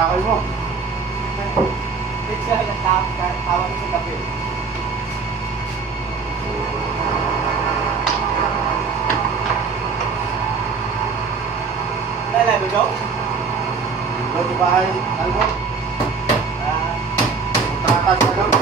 Kakay mo. Wait siya, tawag sa gabi. Lala, Ludo? Bago bahay, ano mo? Takas na lang.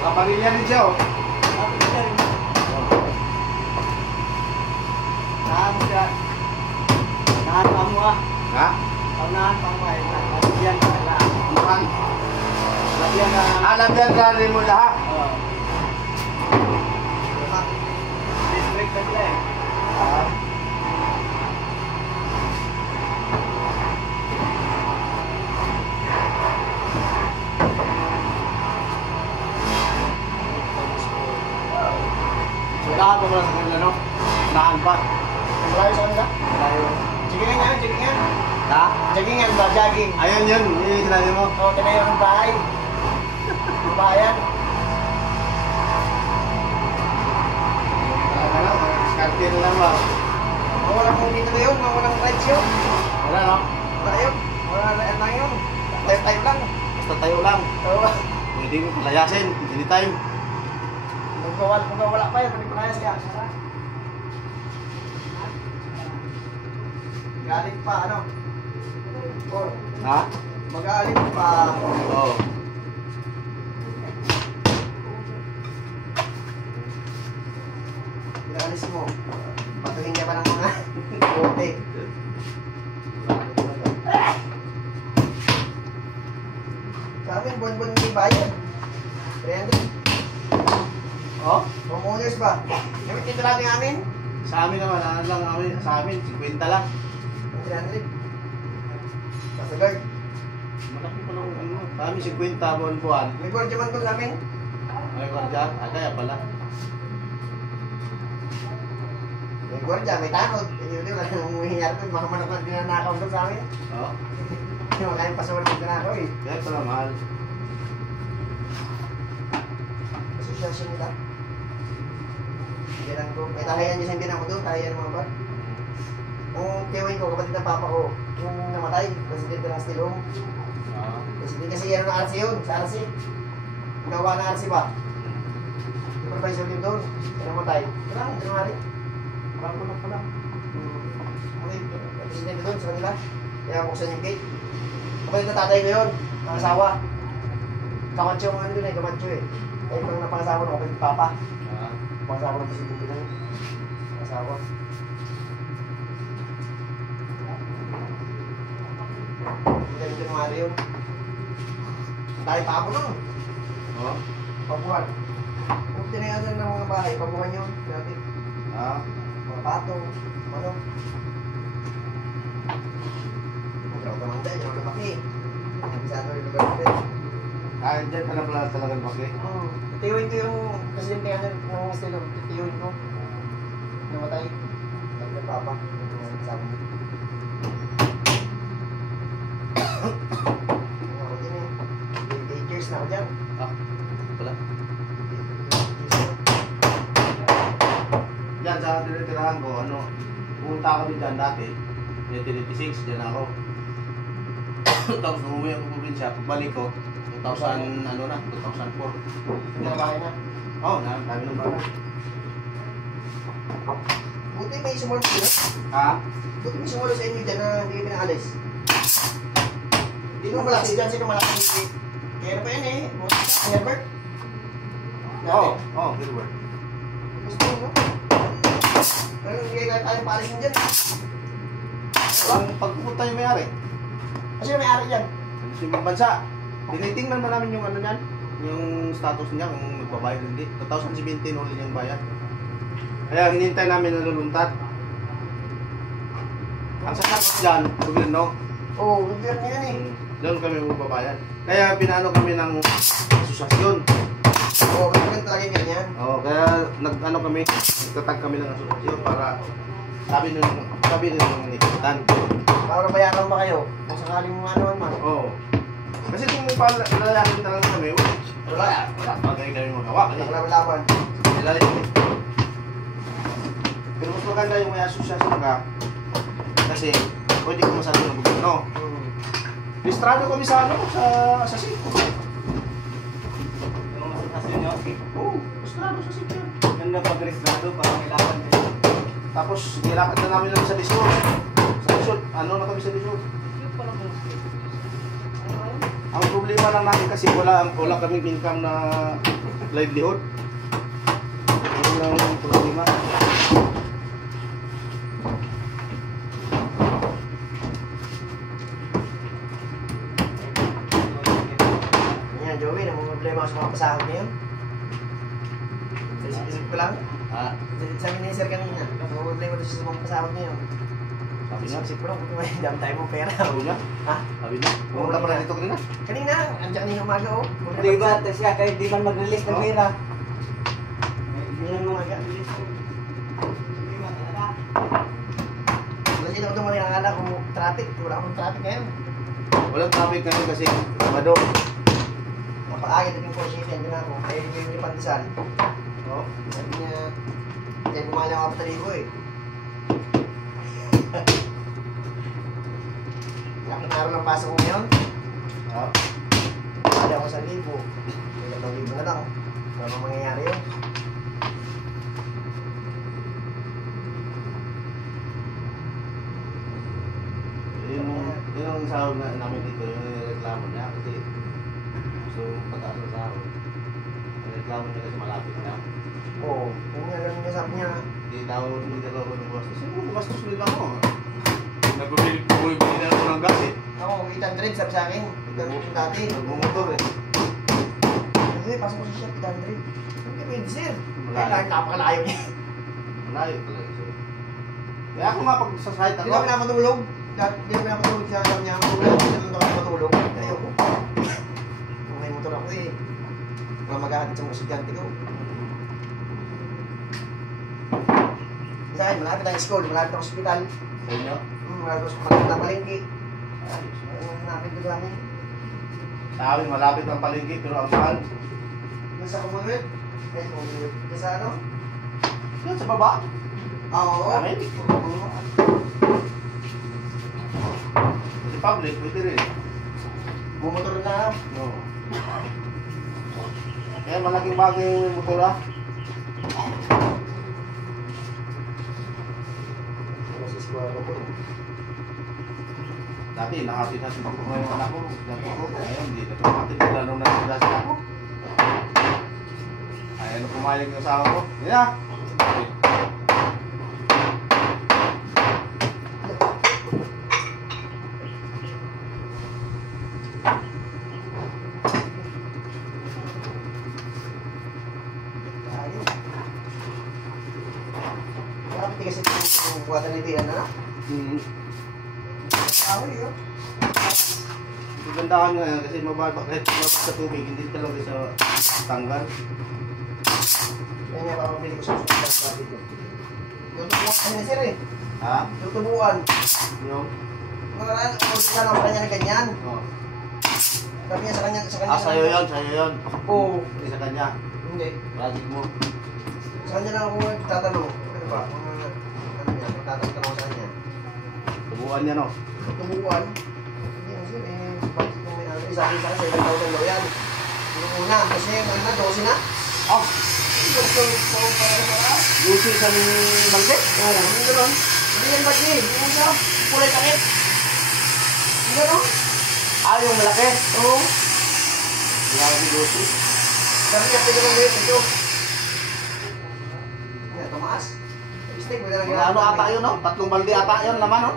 Kapamilya rin siya, oh. Nahan pa mo ah. Ha? Nahan pa mo ay nalagyan ka na. Nahan? Nalagyan na. Alam yan rin mo lahat. Oo. District na sila eh. Lahat mo mula sa kanila, no? Nahan pa. Malayo sa kanila? Malayo. Jogging yan, jogging yan. Ha? Jogging yan ba? Jogging. Ayun yun, yung sinabi mo. Oo, tinayo ng bahay. Yung bayan. Ano, skarte na lang ba? Mawalang mong dito na yun, mawalang rides yun. Wala, no? Wala yun. Wala na yun. Tayo-tayo lang. Basta tayo lang. Oo. Pwede mo layasin, anytime. Kung wala pa yun, pwede pa kaya siya. Galing pa, ano? Oh, Ha? magaling pa. Oo. Pinalis mo. Patuhin niya pa ng mga bote. Sa amin, buwan-buwan may bayad. 300. Oh? Homeowners ba? Yung dito natin amin? Sa amin naman, ano lang amin, sa amin, 50 lang. 300. Sa guard. Malaki pa lang, ano, sa amin 50 buwan-buwan. May guard man to sa amin. May kwardiya, kaya pala. May guard may tanod. Yun din, wala nang umuhingar to. Mga manok na dinanakaw doon sa amin. Oo. Yung kayang pasawar din dinanakaw eh. Kaya pala mahal. Asosyasyon nila. Bilang ko. May tahayan niya sa bilang ko doon. Tahayan mga ba? Kung tiwin ko, kapatid ng papa ko, yung namatay, presidente ng Steel Home. Presidente kasi yan ng RC yun, sa RC. Gawa ng RC ba? Supervisor din doon. Yung namatay. Wala, hindi naman. Wala ko lang pala. Presidente doon sa kanila. Kaya buksan yung gate. Kapatid na tatay ko yun, ang asawa. Kamancho yung ano doon eh, kamancho eh. Kaya itong napangasawa ng kapatid papa. Pangasawa ng presidente doon. Pangasawa. Ganito ng ari yun. Tayo pa ako nun. Oo. Pabuhan. Kung tinayasan ng mga bahay, pabuhan yun. Dati. Mga pato. Ano? Magkaw tamanda, yung lumaki. Ang isa ito yung lugar natin. Dyan ka na pala talagang baki. Oo. Titiwin ko yung presidente ng estilo. Titiwin ko. Namatay. Sabi ng papa. Sabi mo. Ako din eh. 8 years na ako dyan. Pala. Diyan sa tinitirahan ko, ano, pumunta ako din dyan dati. 1986, dyan ako. Tapos umuwi ako probinsya, pagbalik ko, 2000, ano na, 2004. Yung bahay na. Oo, dami ng bahay. Buti may sumalo sa inyo? Ha? Ba't may sumalo sa inyo dyan na hindi kayo pinaalis? Hindi mo malakas dyan, sino malakas dyan? Kaya na pa yan eh. Herbert? Oo, oo, Gilbert. Gusto mo, no? Pero hindi kaya tayong paalisin dyan. Ang pagpupunta yung may-ari. Kasi may-ari dyan. Sa ibang bansa. Tinitingnan ba namin yung ano niyan? Yung status niya kung magbabayad hindi. 2017 ulit yung bayad. Kaya hinintay namin na luluntat. Ang sasakot dyan, gobyerno. Oo, gobyerno yan eh. Doon kami magbabayad. Kaya pinano kami ng asosasyon. Oo, ganyan talaga yung ganyan. Oo, kaya nag-ano kami, nagtatag kami ng asosasyon para sabi nila ng inikitan. Para bayaran ba kayo? Kung sakaling mga ano man. Oo. Kasi kung palalayakin talaga kami, Wala. bagay kami magawa. Wala ka naman laban. Pero mas maganda yung may asosasyon ka kasi pwede ka masabi ng gobyerno. Listrado kami sa ano, sa siko. Yung asosasyon nyo, Oo, listrado sa siko yan. ganda pag-restrado para may laban kayo. Tapos nilakad na namin lang sa Lisod. Sa Lisod, ano na kami sa Lisod. Ang problema lang namin kasi wala kaming income na livelihood. Yun lang ang problema. Yan, Joey, namang problema sa mga pasahod niyo. Isip ko lang. Ah, Sabi ni Sir kanina, namang problema doon sa mga pasahod niyo. sabi niya. Isip ko lang, kung may dam tayo mong pera. Sabi niya. Ha? Sabi niya. Pumunta pa na dito kanina. Kanina, andyan kanina umaga oh. Di ba, siya kahit di man mag-release ng Oh. pera. Kanina umaga. Kasi ako ito mga nakakala kung traffic. Wala akong traffic ngayon. Walang traffic ngayon kasi Sabado. Mapaagad yung 4 andyan ako. Kaya yung yung pandesal. Oh. Sabi niya, kaya bumali ako sa libo eh. Nakakaraw ng pasok ko ngayon. Ha? Bumali ako sa libo. Kaya 2,000 na lang. Ano mangyayari yun? Yun ang sahod na namin dito, yung reklamo niya kasi gusto pataas ng sahod. Ang reklamo niya kasi malapit na. Oo. Yung nga ganun niya sabi niya. Hindi daw ako ng bastos. Sino bastos nila ako? Nagpupili na ako ng gas eh. Ako, 800 sabi sa akin. 800 dati. Nagmumotor eh. Hindi, pasok ko sa shop, 800. Hindi pwede sir. Malayo. Kaya napakalayo niya. Malayo talaga siya. Kaya ako nga pag sa site Hindi ako. kami napatulog. Hindi kami napatulog siya. Sabi niya, matulog. Hindi naman daw kami matulog. Ayoko. Kung may motor ako eh. Wala maghahatid sa mga estudyante ko. Sa akin, malapit ang school, malapit ang hospital. Sa inyo? Malapit ang palengke. Ayos. Malapit ko lang eh. Sa amin malapit ang palengke pero ang mahal. Nasa Commonwealth. Eh, Commonwealth. Nasa ano? Yan sa baba. Oo. Amin? Sa public, pwede rin. Bumotor na. No. Kaya malaking bagay yung motor ah. Dati nakatid-hatid ko ngayon ang anak ko. Ngayon hindi na tumatid nila nung nagsigasya ako. Ay ano pumayag ng asawa ko. Yan na. Ayun. Grabe tigas yung buwatan ni Tian na. Awi yun. Magandahan nga yan kasi mababa kahit mababa sa tubig, hindi talaga sa tanggal. Yan yung pamamili ko sa hospital dito. Tutubuan niya sir eh. Ha? Tutubuan. Yung? Mga sa lang kanya na ganyan. Oh. Sabi niya sa kanya. Ah, sa'yo yun, sa'yo yun. Oo. Hindi sa kanya. Hindi. Project mo. Sa kanya lang ako tatanong. Ano ba? Ano yan? Tatanong ko sa kanya. Tubuan niya no? Tutubuan. Hindi mo sir eh. Bakit kung may isa-isa 7,000 daw yan. Yung una. Kasi ngayon na 12 na. Oh! Gusto sa balde? Oo, yung gano'n. Hindi yan ba't yun? Yung sa kulay takip. Yung gano'n. Ah, yung malaki? Oo. Grabe gusto. Sabi niya, pwede lang yun. Ito. Yan, tumaas. Steak, pwede lang Mga ano ata yun, no? 3 balde ata yun naman, no?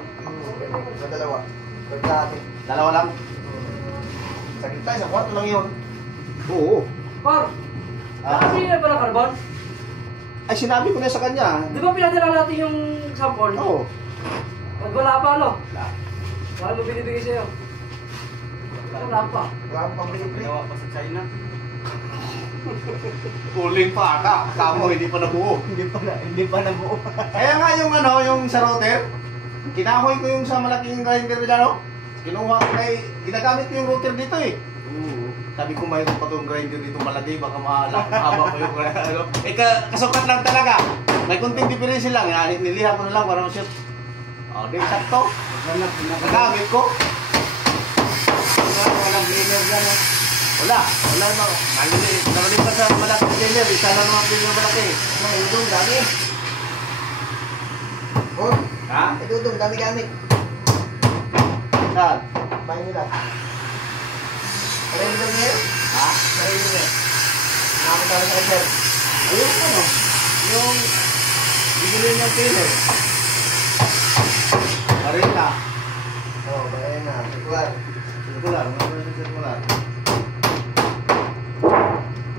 Sa dalawa. Pagkati. Dalawa lang. Sa gitna, sa kwarto lang yun. Oo. Par, Ah. nakabili na ba ng carbon? Ay, sinabi ko na sa kanya. Di ba pinadala natin yung sample? Oo. Pag wala pa, no? Wala. Wala mo binibigay sa'yo. Wala pa. Wala akong pambili-bili. Gawa pa sa China. Uling pa ata. Kamo, hindi pa nabuo. Hindi pa nabuo. Kaya nga yung ano, yung sa router, kinahoy ko yung sa malaking grinder nila, no? Kinuha ko kay, ginagamit ko yung router dito eh. Sabi ko mayroon pa itong grinder dito malaki, baka mahaba pa yung ano. Eh, kasukat lang talaga. May kunting difference lang, niliha ko na lang para ma-shoot. O, di sakto. Nagamit ko. Walang cleaner dyan. Wala na. Nalili pa sa malaking grinder, isa lang naman din yung malaki. Ano, yung dami. Oh, Ha? ito doon, dami-gamit. Saan? Bahay nila. Marami doon ngayon? Ha? Marami doon ngayon. Nakapunta sa sir. Ayun ano? Yung bibili ng tiller. Marina. Oo, bahay na. Circular. Circular. Mga circular.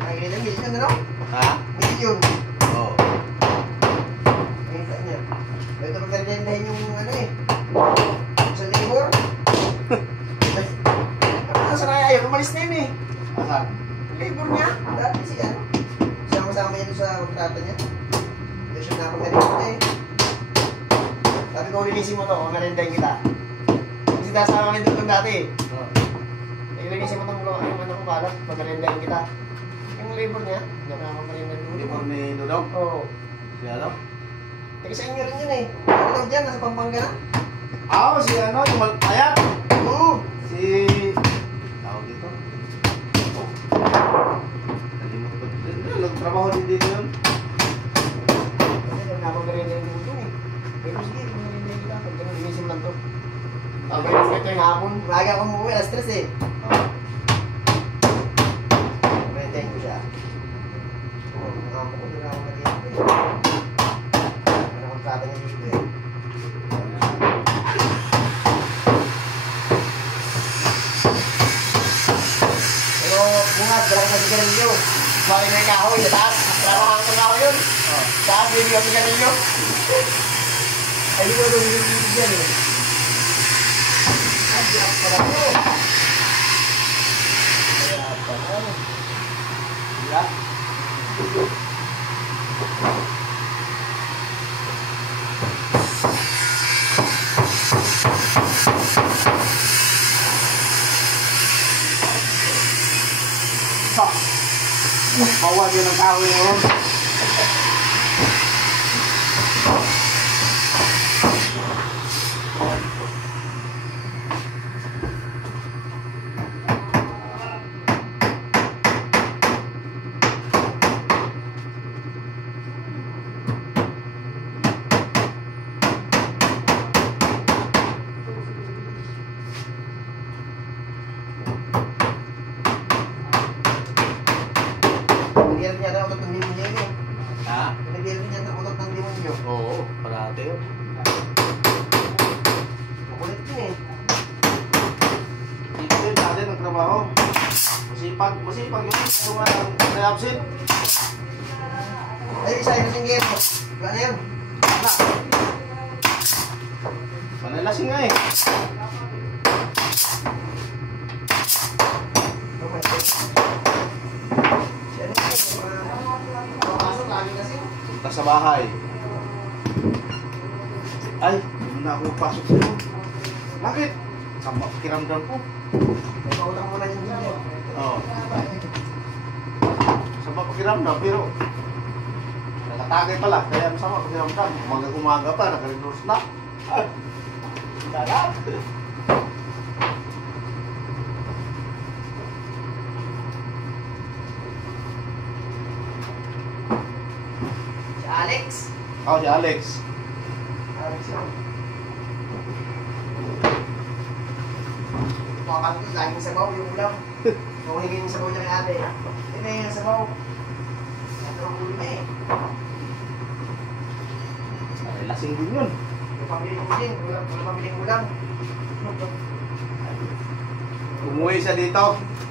Ay, ilan million, ano? Ha? Million. Oo. Kita niya. Ito pagkarendahin yung ano eh. Sa labor. Ano sa kaya ayaw, umalis na yun eh. Asan? Labor niya. Dati si ano. Sama-sama niya doon sa kontrata niya. Hindi siya napag-arenda eh. Sabi ko, linisin mo to, kung narendahin kita. Kasi dasama kami doon dati eh. Oo. Linisin mo itong ano kong balak, pag-narendahin kita. Yung labor niya, hindi ako nakapag-narendahin doon. Hindi mo ni Dudong? Oo. Si ano? Teka sa inyo rin yun eh. Ano daw dyan, nasa Pampanga na? Ah, si ano? Yung Ayat? Oo. Si... Tawag dito? Oh. Nalimutan ko. Nagtrabaho din dito yun. Kasi hindi napag-narendahin doon eh. Pero sige, kung narendahin kita, pag ganun, linisin mo lang to. Pag-narendahin ko ito yung hapon. Maaga akong umuwi, alas 3 eh. Oh. Narendahin ko siya. Oo, nakapag ko din ako narendahin eh. Ano kontrata niya dito eh. Pero bungat, dala ko sa sigarilyo. Bali na yung kahoy, sa taas. Trabahan ko kahoy yun. Sa taas, bibigyan ko sigarilyo. Ay, hindi ko ito bibigyan eh. Ay, di ako pala ko. Kaya pala. Diba? Ha! Bawal yun ang kahoy ngayon. Nagyan niya na utot ng demonyo yun. Ha? Nagyan niya na utot ng demonyo. Oo, parate yun. Makulit yun eh. Dito yun dati ng trabaho. Masipag yun. Ano nga ang absent? Ay, isa yun yung game. Wala na yun. Wala. Manalasing nga eh. Okay. Siya na yun. Papasok, lagi kasi. Punta sa bahay. Ay, hindi na ako pasok sa'yo. Bakit? Sama pakiramdam ko. Pautang mo na yung video. Oo. Sama pakiramdam, pero nakatagay pala. Kaya sama pakiramdam. Umaga pa, naka-reverse na. Ay, sarap. Alex. Oh, si Alex. Alex yun. Makakal, laging sabaw yung ulam. Kung hingin yung sabaw niya kay ate. Hindi yung sabaw. Ito ang ulo niya eh. Ay, lasing din yun. Yung pamilya ko din. Wala pamilyang ulam. Umuwi siya dito.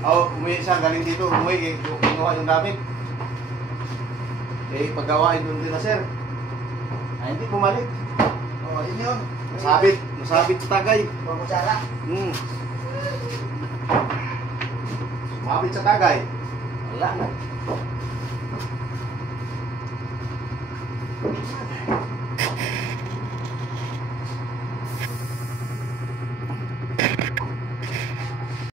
Umuwi siya, galing dito. Umuwi, kinuha yung gamit. Eh, paggawain doon din na, sir. Ay, hindi bumalik. Oo, yun yun. Masabit sa tagay. Mga kutsara. Sumabit sa tagay. Wala na.